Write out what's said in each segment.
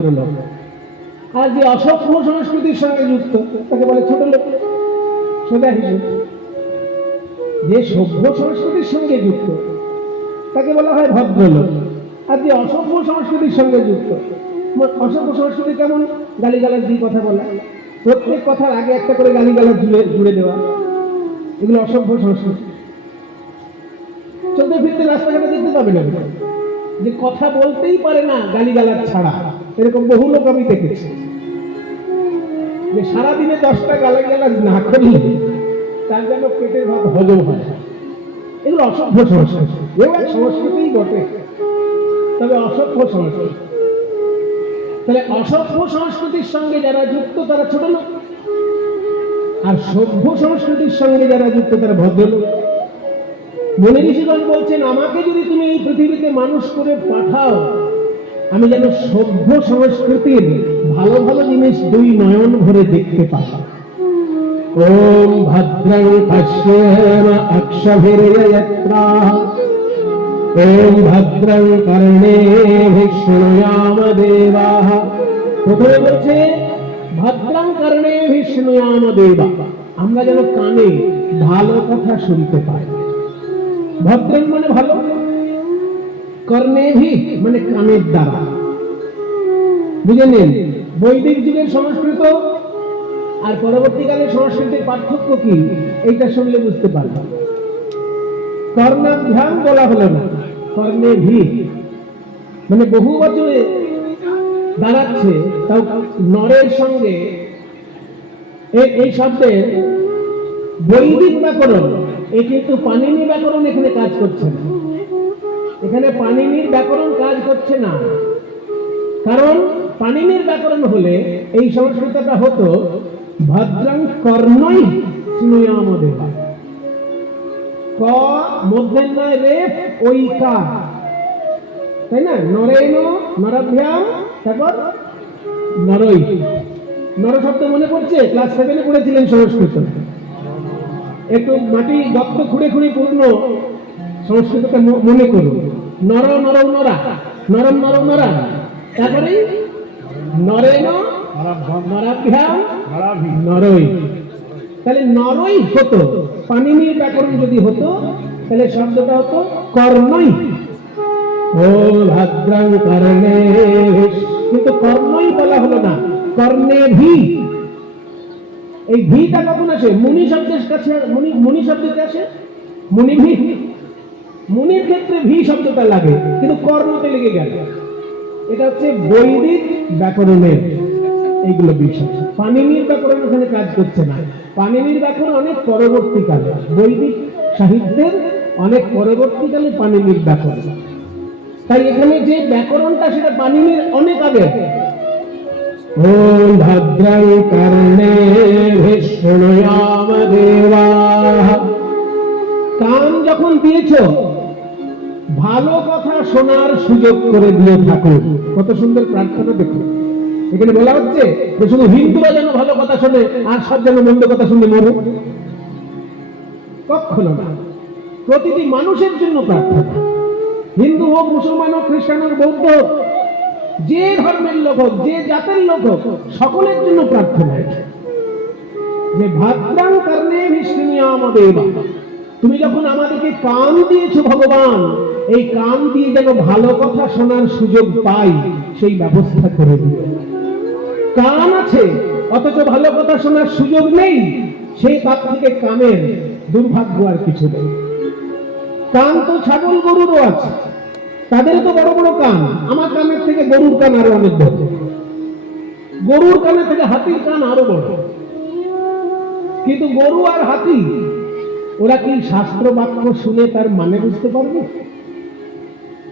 আর যে অসভ্য সংস্কৃতির সঙ্গে যুক্ত, তাকে বলে ছোট লোক, সোজা হিসেবে। যে সভ্য সংস্কৃতির সঙ্গে যুক্ত, তাকে বলা হয় ভদ্রলোক আর যে অসভ্য সংস্কৃতির সঙ্গে যুক্ত অসভ্য সংস্কৃতি কেমন? গালিগালাজ দিয়ে কথা বলা। প্রত্যেক কথার আগে একটা করে গালিগালাজ জুড়ে জুড়ে দেওয়া। এগুলো অসভ্য সংস্কৃতি। চলতে ফিরতে রাস্তাঘাটে দেখতে পাবেন আপনি। যে কথা বলতেই পারে না গালিগালাজ ছাড়া। এরকম বহু লোক আমি দেখেছি। যে সারাদিনে দশটা গালা গালিগালাজ না করলে তার যেন পেটের ভাত হজম হয় এগুলো অসভ্য সংস্কৃতি। এও এক সংস্কৃতিই বটে। তবে অসভ্য সংস্কৃতি। তাহলে অসভ্য সংস্কৃতির সঙ্গে যারা যুক্ত, তারা ছোট লোক। আর সভ্য সংস্কৃতির সঙ্গে যারা যুক্ত, তারা ভদ্রলোক। মনে ঋষিগণ বলছেন, আমাকে যদি তুমি এই পৃথিবীতে মানুষ করে পাঠাও আমি যেন সভ্য সংস্কৃতির ভালো ভালো জিনিস দুই নয়ন ভরে দেখতে পাই। ওম ভদ্রং পশ্যেম অক্ষভির্যত্রা। ওম ভদ্রং কর্ণে শৃণুয়াম দেবাহ। প্রথমে বলছে, ভদ্রং কর্ণে শৃণুয়াম দেবা আমরা যেন কানে ভালো কথা শুনতে পাই। ভদ্রং মানে ভালো। কর্ণে ভি মানে কানের দ্বারা। বুঝে নিন? বৈদিক যুগের সংস্কৃত আর পরবর্তীকালে সংস্কৃতির পার্থক্য কি? এইটা শুনলে বুঝতে পারবেন। কর্ণাভ্যাম বলা হলো না। কর্ণে ভি মানে বহু বছরে দাঁড়াচ্ছে, তাও নরের সঙ্গে। এই শব্দের বৈদিক ব্যাকরণ এ কিন্তু পানিনি ব্যাকরণ এখানে কাজ করছে না। এখানে পানিনির ব্যাকরণ কাজ করছে না। কারণ পানিনির ব্যাকরণ হলে এই সংস্কৃতটা হতো, ভদ্রাং কর্ণই স্নেয়াম ক মধ্যে নয় রে ওই কা তাই না? নরেন নরভ্যাম, তারপর নরই নর মনে পড়ছে? ক্লাস সেভেনে পড়েছিলেন সংস্কৃত। একটু মাটি গর্ত খুঁড়ে খুঁড়ে পূর্ণ সংস্কৃতটা ম- মনে করুন। নর নর, নরা। নরম নরম, নরা। তারপরে নরেন নরই তাহলে নরই হতো। পানি পানিনির ব্যাকরণ যদি হতো, তাহলে শব্দটা হতো কর্ণই ও ভদ্রং কর্ণে। কিন্তু কর্ণই বলা হলো না, কর্ণে ভি। এই ভিটা কখন আসে? মুনি শব্দের কাছে, মুনি মুনি শব্দতে কাছে? মুনি ভি। মুনির ক্ষেত্রে ভি শব্দটা লাগে কিন্তু কর্মতে লেগে গেল। এটা হচ্ছে বৈদিক ব্যাকরণের এইগুলো বিষয়। পানিনির ব্যাকরণ ওখানে কাজ করছে না। পানিনির ব্যাকরণ অনেক পরবর্তীকালে বৈদিক সাহিত্যের অনেক পরবর্তীকালে পানিনির ব্যাকরণ। তাই এখানে যে ব্যাকরণটা সেটা পানিনির অনেক আগে। দেবা কান যখন দিয়েছ ভালো কথা শোনার সুযোগ করে দিয়ে থাকো। কত সুন্দর প্রার্থনা দেখো। এখানে বলা হচ্ছে যে শুধু হিন্দুরা যেন ভালো কথা শোনে, আর সব যেন মন্দ কথা শুনে মরে কখনো না। প্রতিটি মানুষের জন্য প্রার্থনা। হিন্দু হোক, মুসলমান হোক, খ্রিস্টান হোক, বৌদ্ধ হোক, যে ধর্মের লোক হোক, যে জাতের লোক হোক, সকলের জন্য প্রার্থনা। যে ভাদ্রাং কর্ণে বিষ্ণুয়াম দেবা তুমি যখন আমাদেরকে কান দিয়েছ ভগবান এই কান দিয়ে যেন ভালো কথা শোনার সুযোগ পাই, সেই ব্যবস্থা করে দিও কান আছে, অথচ ভালো কথা শোনার সুযোগ নেই, সেই তার থেকে কানের দুর্ভাগ্য আর কিছু নেই। কান তো ছাগল গরুরও আছে, তাদের তো বড় বড় কান, আমার কানের থেকে গরুর কান আরও অনেক বড়। গরুর কানের থেকে হাতির কান আরও বড়। কিন্তু গরু আর হাতি, ওরা কি শাস্ত্র বাক্য শুনে তার মানে বুঝতে পারবে?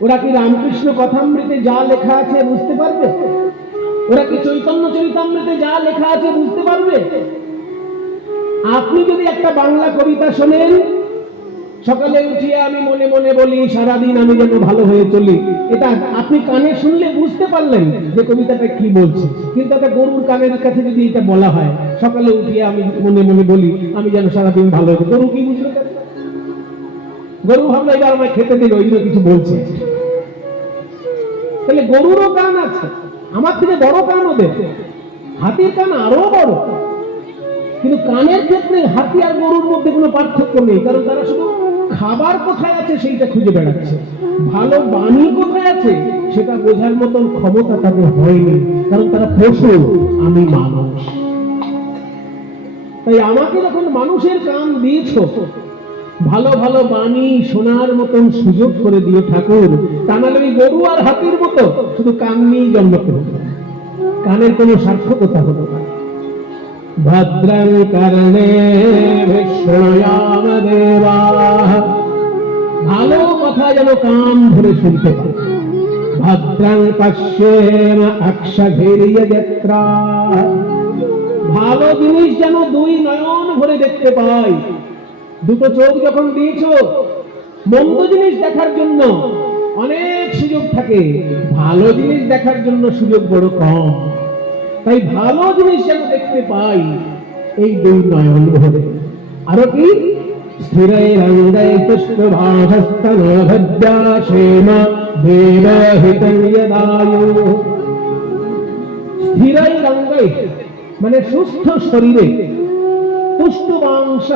ওরা কি রামকৃষ্ণ কথামৃতে যা লেখা আছে বুঝতে পারবে? ওরা কি চৈতন্য চরিতামৃতে যা লেখা আছে বুঝতে পারবে? আপনি যদি একটা বাংলা কবিতা শোনেন, সকালে উঠিয়ে আমি মনে মনে বলি, সারাদিন আমি যেন ভালো হয়ে চলি। এটা আপনি কানে শুনলে বুঝতে পারলেন যে কবিতাটা কি বলছে। কিন্তু একটা গরুর কানের কাছে যদি এটা বলা হয়, সকালে উঠিয়ে আমি মনে মনে বলি, আমি যেন সারাদিন ভালো হব গরু কি বুঝলো? গরু ভাবলো, এবার আমায় খেতে দিল ওই কিছু বলছে। তাহলে গরুরও কান আছে, আমার থেকে বড় কান ওদের হাতির কান আরও বড়। কিন্তু কানের ক্ষেত্রে হাতি আর গরুর মধ্যে কোনো পার্থক্য নেই, কারণ তারা শুধু খাবার কোথায় আছে সেইটা খুঁজে বেড়াচ্ছে। ভালো বাণী কোথায় আছে সেটা বোঝার মতন ক্ষমতা তাদের হয়নি, কারণ তারা পশু, আমি মানুষ। তাই আমাকে যখন মানুষের কান দিয়েছ ভালো ভালো বাণী শোনার মতন সুযোগ করে দিও ঠাকুর। তা নাহলে ওই গরু আর হাতির মতো শুধু কান নিয়েই জন্ম করবে কানের কোনো সার্থকতা হলো না। ভদ্রং কর্ণে দেবা ভালো কথা যেন কান ধরে শুনতে পায়। ভদ্রং পশ্যেম অক্ষভীর্য যাত্রা। ভালো জিনিস যেন দুই নয়ন ভরে দেখতে পাই দুটো চোখ যখন দিয়েছ, মন্দ জিনিস দেখার জন্য অনেক সুযোগ থাকে, ভালো জিনিস দেখার জন্য সুযোগ বড় কম। তাই ভালো জিনিস যেন দেখতে পাই, এই দুই নয়ন ভরে আরও কি? স্থিরৈরঙ্গৈ পুষ্পভাষস্তনোভদ্যাশেম দেবহিতং যদায়ু স্থিরৈরঙ্গৈ মানে সুস্থ শরীরে পুষ্ট বাংশ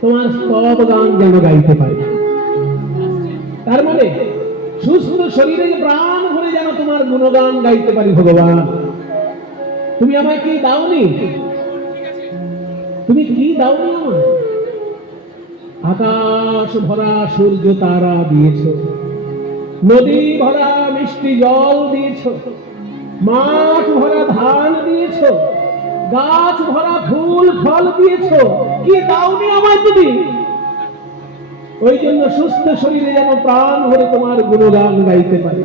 তোমার স্তব গান যেন গাইতে পারে। তার মানে সুস্থ শরীরে প্রাণ ভরে যেন তোমার গুণগান গাইতে পারি ভগবান। তুমি আমায় কি দাওনি? তুমি কি দাওনি আকাশ ভরা সূর্য তারা দিয়েছ, নদী ভরা মিষ্টি জল দিয়েছ, মাঠ ভরা ধান দিয়েছ গাছ ভরা ফুল, ফল দিয়েছ। কি দাওনি আমায় তুমি? ওই জন্য সুস্থ শরীরে যেন প্রাণ ভরে তোমার গুণগান গাইতে পারি।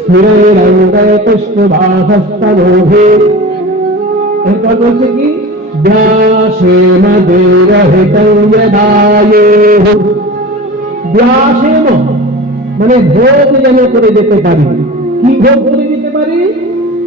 স্থিরৈরঙ্গৈ পুষ্পভাষস্তনোভে এরপর বলছে কি? ব্যাসেন দেরহিতং যদায়েহ ব্যাসেন মানে ভোগ যেন করে যেতে পারি। কি ভোগ করে যেতে পারি?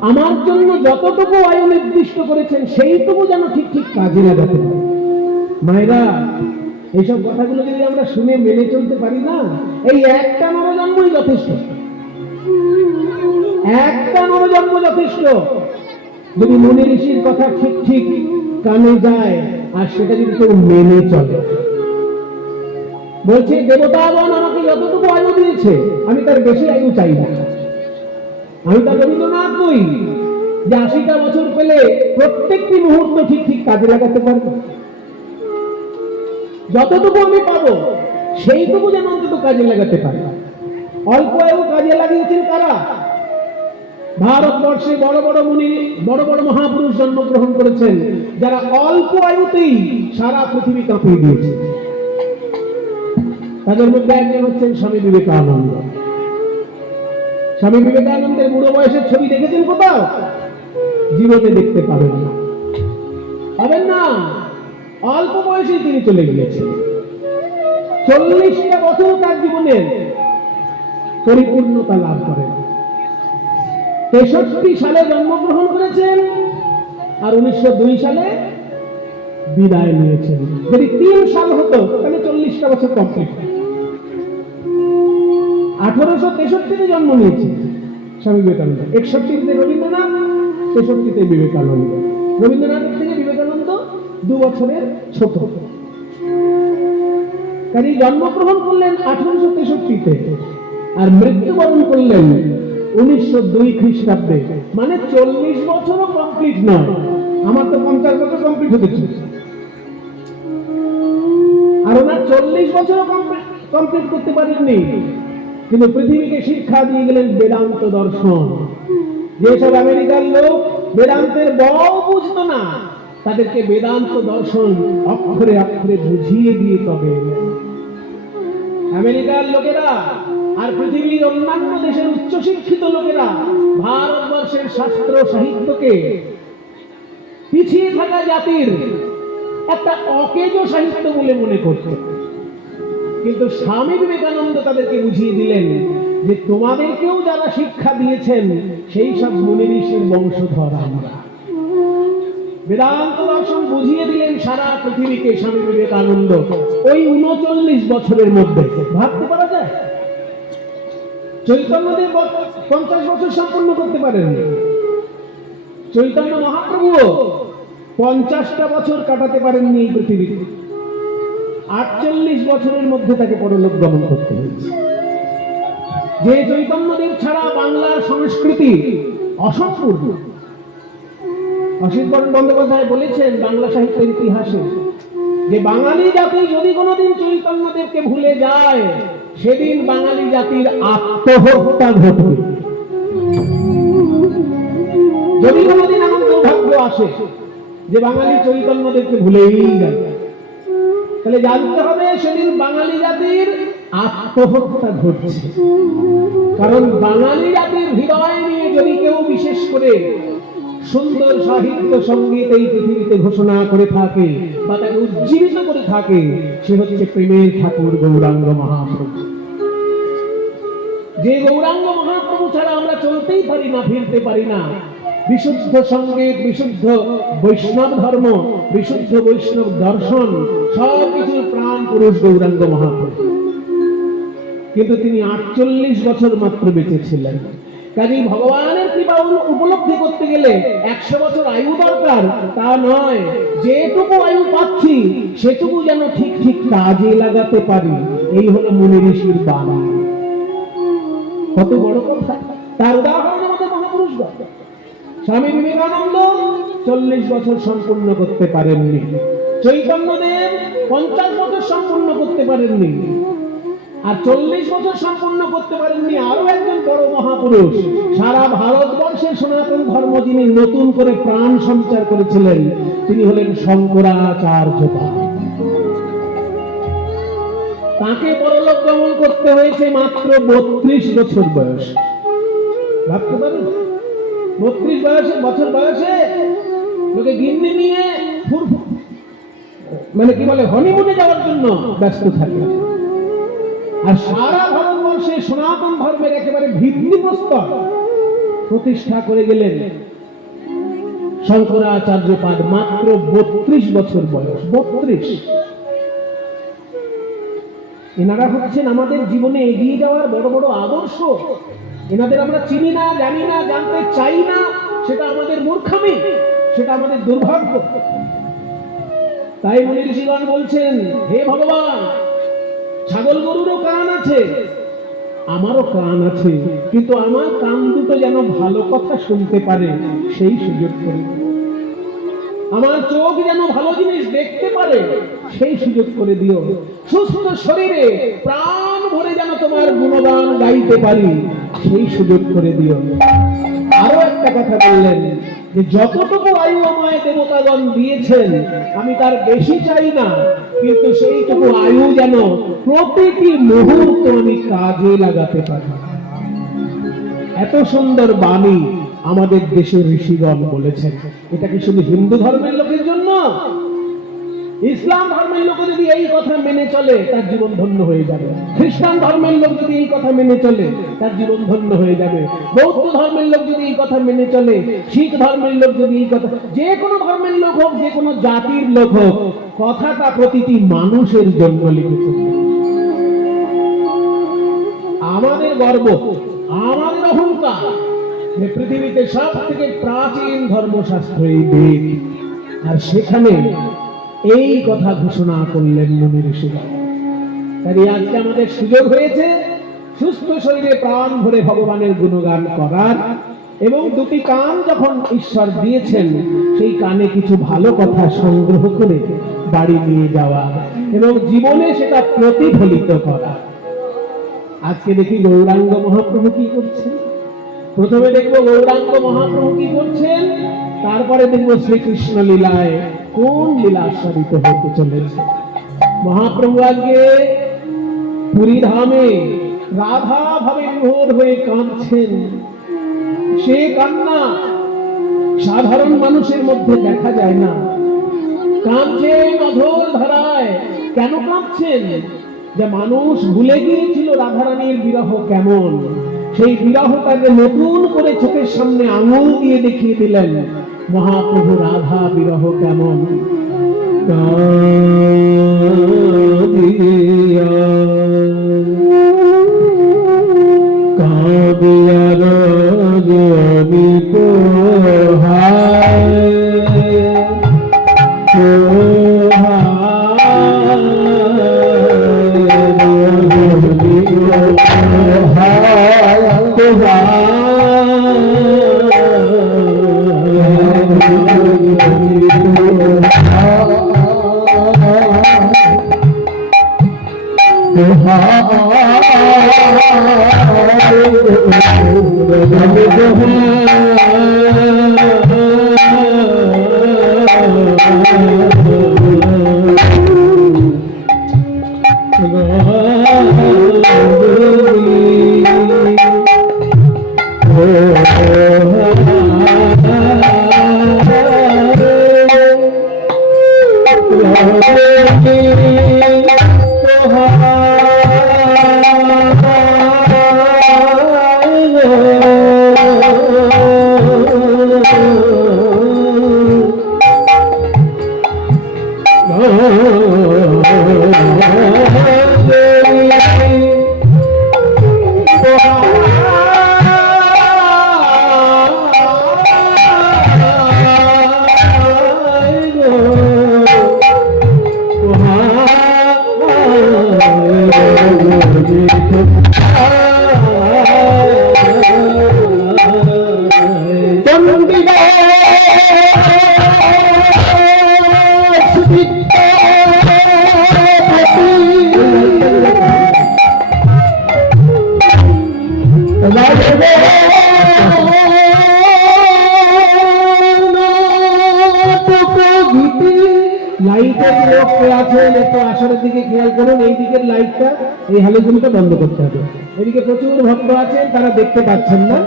আমার জন্য যতটুকু আয়ু নির্দিষ্ট করেছেন, সেইটুকু যেন ঠিক ঠিক কাজে লাগাতে পারে। মায়েরা, এইসব কথাগুলো যদি আমরা শুনে মেনে চলতে পারি না, এই একটা নরজন্মই যথেষ্ট। একটা নরজন্ম যথেষ্ট। যদি মনে ঋষির কথা ঠিক ঠিক কানে যায়, আর সেটা যদি কেউ মেনে চলে। বলছে, দেবতাগণ আমাকে যতটুকু আয়ু দিয়েছে, আমি তার বেশি আয়ু চাই না। আমি তার রবীন্দ্রনাথ নই যে আশিটা বছর পেলে প্রত্যেকটি মুহূর্ত ঠিক ঠিক কাজে লাগাতে পারব। যতটুকু আমি পাবো, সেইটুকু যেন অন্তত কাজে লাগাতে পারি। অল্প আয়ু কাজে লাগিয়েছেন কারা? ভারতবর্ষে বড় বড় মুনি, বড় বড় মহাপুরুষ জন্মগ্রহণ করেছেন, যারা অল্প আয়ুতেই সারা পৃথিবী কাঁপিয়ে দিয়েছে। তাদের মধ্যে একজন হচ্ছেন স্বামী বিবেকানন্দ। স্বামী বিবেকানন্দের বুড়ো বয়সের ছবি দেখেছেন কোথাও? জীবনে দেখতে পাবেন না। পাবেন না। অল্প বয়সে তিনি চলে গিয়েছেন। চল্লিশটা বছর তার জীবনের পরিপূর্ণতা লাভ করেন। তেষট্টি সালে জন্মগ্রহণ করেছেন আর উনিশশো দুই সালে বিদায় নিয়েছেন। যদি তিন সাল হতো, তাহলে চল্লিশটা বছর কমপ্লিট। আঠারোশো তেষট্টিতে জন্ম নিয়েছে। স্বামী বিবেকানন্দ। একষট্টিতে রবীন্দ্রনাথ, তেষট্টিতে বিবেকানন্দ। রবীন্দ্রনাথের থেকে বিবেকানন্দ দু বছরের ছোট। কাজে জন্মগ্রহণ করলেন আঠারোশো তেষট্টিতে আর মৃত্যুবরণ করলেন উনিশশো দুই খ্রিস্টাব্দে। মানে চল্লিশ বছরও কমপ্লিট নয়। আমার তো পঞ্চাশ বছর কমপ্লিট হতেছে আর ওনার চল্লিশ বছরও কমপ্লিট করতে পারেননি। কিন্তু পৃথিবীকে শিক্ষা দিয়ে গেলেন বেদান্ত দর্শন। যেসব আমেরিকার লোক বেদান্তের বও বুঝতো না, তাদেরকে বেদান্ত দর্শন অক্ষরে অক্ষরে বুঝিয়ে দিয়ে তবে। আমেরিকার লোকেরা আর পৃথিবীর অন্যান্য দেশের উচ্চশিক্ষিত লোকেরা ভারতবর্ষের শাস্ত্র সাহিত্যকে পিছিয়ে থাকা জাতির একটা অকেজ সাহিত্য বলে মনে করত কিন্তু স্বামী বিবেকানন্দ তাদেরকে বুঝিয়ে দিলেন যে তোমাদেরকেও যারা শিক্ষা দিয়েছেন, সেই সব মুনি বংশধর আমরা। বেদান্ত দর্শন বুঝিয়ে দিলেন সারা পৃথিবীকে স্বামী বিবেকানন্দ ওই উনচল্লিশ বছরের মধ্যে। ভাবতে পারা যায়? চৈতন্যদেব পঞ্চাশ বছর সম্পূর্ণ করতে পারেন। চৈতন্য মহাপ্রভু পঞ্চাশটা বছর কাটাতে পারেননি পৃথিবীতে। আটচল্লিশ বছরের মধ্যে তাকে পরলোক গমন করতে হয়েছে। যে চৈতন্যদেব ছাড়া বাংলার সংস্কৃতি অসম্পূর্ণ। অসিত বন্দ্যোপাধ্যায় বলেছেন বাংলা সাহিত্যের ইতিহাসে যে বাঙালি জাতি যদি কোনোদিন চৈতন্যদেবকে ভুলে যায়, সেদিন বাঙালি জাতির আত্মহত্যা ঘটবে। যদি কোনোদিন এমন সৌভাগ্য আসে যে বাঙালি চৈতন্যদেবকে ভুলেই যায় তাহলে জানতে হবে সেদিন বাঙালি জাতির আত্মহত্যা ঘটছে। কারণ বাঙালি জাতির হৃদয় নিয়ে যদি কেউ বিশেষ করে সুন্দর সাহিত্য সংগীত এই পৃথিবীতে ঘোষণা করে থাকে বা তাকে উজ্জীবিত করে থাকে, সে হচ্ছে প্রেমের ঠাকুর গৌরাঙ্গ মহাপ্রভু। যে গৌরাঙ্গ মহাপ্রভু ছাড়া আমরা চলতেই পারি না, ফিরতে পারি না। বিশুদ্ধ সংগীত, বিশুদ্ধ বৈষ্ণব ধর্ম, বিশুদ্ধ বৈষ্ণব দর্শন সব কিছুর প্রাণ পুরুষ গৌরাঙ্গ মহাপ্রভু। কিন্তু তিনি আটচল্লিশ বছর মাত্র বেঁচে ছিলেন। কাজেই ভগবানের কৃপা উপলব্ধি করতে গেলে একশো বছর আয়ু দরকার। তা নয়, যেটুকু আয়ু পাচ্ছি, সেটুকু যেন ঠিক ঠিক কাজে লাগাতে পারি। এই হলো মুনি ঋষির বাণী। কত বড় কথা। তার উদাহরণ আমাদের মহাপুরুষ স্বামী বিবেকানন্দ চল্লিশ বছর সম্পূর্ণ করতে পারেননি। চৈতন্যদেব পঞ্চাশ বছর সম্পূর্ণ করতে পারেননি। আর চল্লিশ বছর সম্পূর্ণ করতে পারেননি আরও একজন বড় মহাপুরুষ। সারা ভারতবর্ষের সনাতন ধর্ম যিনি নতুন করে প্রাণ সঞ্চার করেছিলেন, তিনি হলেন শঙ্করাচার্য তাকে পরলোক গমন করতে হয়েছে মাত্র বত্রিশ বছর বয়স। ভাবতে পারেন? বত্রিশ বয়সে, বছর বয়সে লোকে গিন্নি নিয়ে মানে কি বলে হনিমুনে যাওয়ার জন্য ব্যস্ত থাকে। আর সারা ভারতবর্ষে সনাতন ধর্মের একেবারে ভিত্তিপ্রস্তর প্রতিষ্ঠা করে গেলেন শঙ্করাচার্য পাদ মাত্র বত্রিশ বছর বয়স, বত্রিশ। এনারা হচ্ছেন আমাদের জীবনে এগিয়ে যাওয়ার বড় বড় আদর্শ। এনাদের আমরা চিনি না, জানি না, জানতে চাই না, সেটা আমাদের মূর্খামি, সেটা আমাদের দুর্ভাগ্য। তাই মুনি ঋষিগণ বলছেন, হে ভগবান, ছাগল গরুরও কান আছে, আমারও কান আছে, কিন্তু আমার কান দুটো যেন ভালো কথা শুনতে পারে, সেই সুযোগ করে আমার চোখ যেন ভালো জিনিস দেখতে পারে, সেই সুযোগ করে দিও। সুস্থ শরীরে প্রাণ ভরে যেন তোমার গুণগান গাইতে পারি সেই সুযোগ করে দিও। আরও একটা কথা বললেন যে যতটুকু আয়ু আমায় দেবতাগণ দিয়েছেন, আমি তার বেশি চাই না, কিন্তু সেইটুকু আয়ু যেন প্রতিটি মুহূর্ত আমি কাজে লাগাতে পারি। এত সুন্দর বাণী আমাদের দেশের ঋষিগণ বলেছেন। এটা কি শুধু হিন্দু ধর্মের লোকের জন্য? ইসলাম ধর্মের লোক যদি এই কথা মেনে চলে, তার জীবন ধন্য হয়ে যাবে। খ্রিস্টান ধর্মের লোক যদি এই কথা মেনে চলে, তার জীবন ধন্য হয়ে যাবে। বৌদ্ধ ধর্মের লোক যদি এই কথা মেনে চলে, শিখ ধর্মের লোক যদি এই কথা যে কোনো ধর্মের লোক হোক, যে কোনো জাতির লোক হোক, কথাটা প্রতিটি মানুষের জন্য লিখেছে। আমাদের গর্ব, আমাদের অহংকার যে পৃথিবীতে সব থেকে প্রাচীন ধর্মশাস্ত্র এই বেদ। আর সেখানে এই কথা ঘোষণা করলেন মুনি ঋষিগণ তাই আজকে আমাদের সুযোগ হয়েছে সুস্থ শরীরে প্রাণ ভরে ভগবানের গুণগান করার এবং দুটি কান যখন ঈশ্বর দিয়েছেন, সেই কানে কিছু ভালো কথা সংগ্রহ করে বাড়ি নিয়ে যাওয়া এবং জীবনে সেটা প্রতিফলিত করা। আজকে দেখি গৌরাঙ্গ মহাপ্রভু কি করছেন? প্রথমে দেখব গৌরাঙ্গ মহাপ্রভু কি করছেন, তারপরে দেখব শ্রীকৃষ্ণ লীলায় কোন লীলা আস্বাদিত হতে চলেছে। মহাপ্রভু আজকে পুরী ধামে রাধা ভাবে বিভোর হয়ে কাঁদছেন। সে কান্না সাধারণ মানুষের মধ্যে দেখা যায় না। কাঁদছেন অধর ধারায়, কেন কাঁদছেন? যে মানুষ ভুলে গিয়েছিল রাধারানীর বিরহ কেমন? সেই বিরহটাকে নতুন করে চোখের সামনে আঙুল দিয়ে দেখিয়ে দিলেন। মহাপ্রভু রাধা বিরহ কেমন Deus é লাইটের লোক কে একটু আসরের দিকে খেয়াল করুন, এই দিকের লাইটটা, এই হ্যালোজেনটা বন্ধ করতে হবে। এদিকে প্রচুর ভক্ত আছেন, তারা দেখতে পাচ্ছেন না,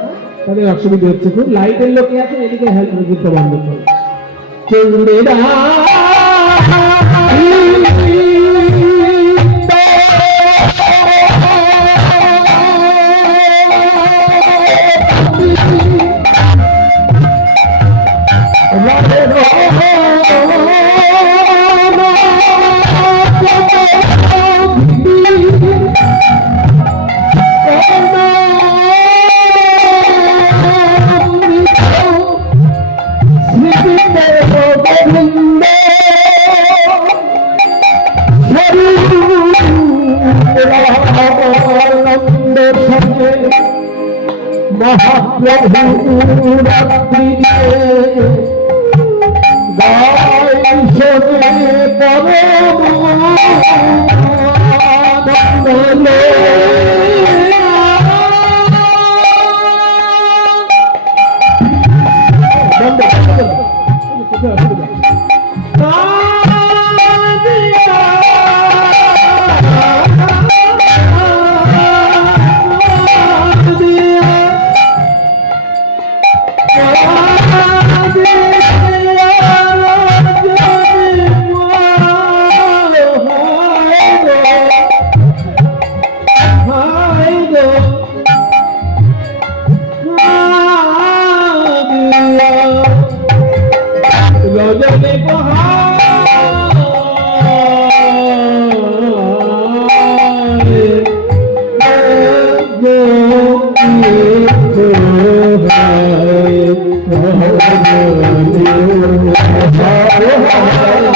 তাদের অসুবিধা হচ্ছে খুব। লাইটের লোকে আছেন এদিকে হ্যালোজেনটা বন্ধ করুন। মহাপ্রভু রাত্রিতে গাই শোনে পরম রজনী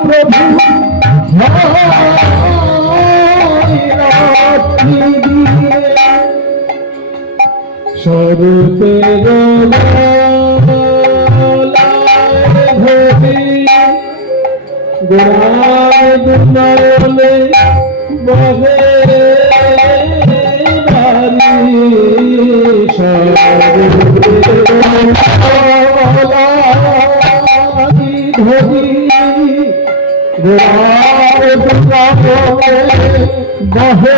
প্রভু স্বরূপের গোড়ায় বহে বহে